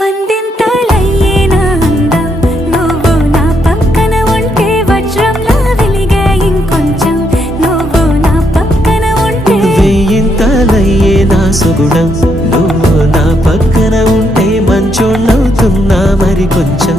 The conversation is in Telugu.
వందింతలయ్యేనా అందం నువ్వు నా పక్కన ఉంటే వజ్రంలా వెలిగే ఇంకొంచెం నువ్వు నా పక్కన ఉంటే వెయ్యింతలయ్యేనా సుగుణం నువ్వు నా పక్కన ఉంటే మంచోళ్ళవుతున్నా మరి కొంచెం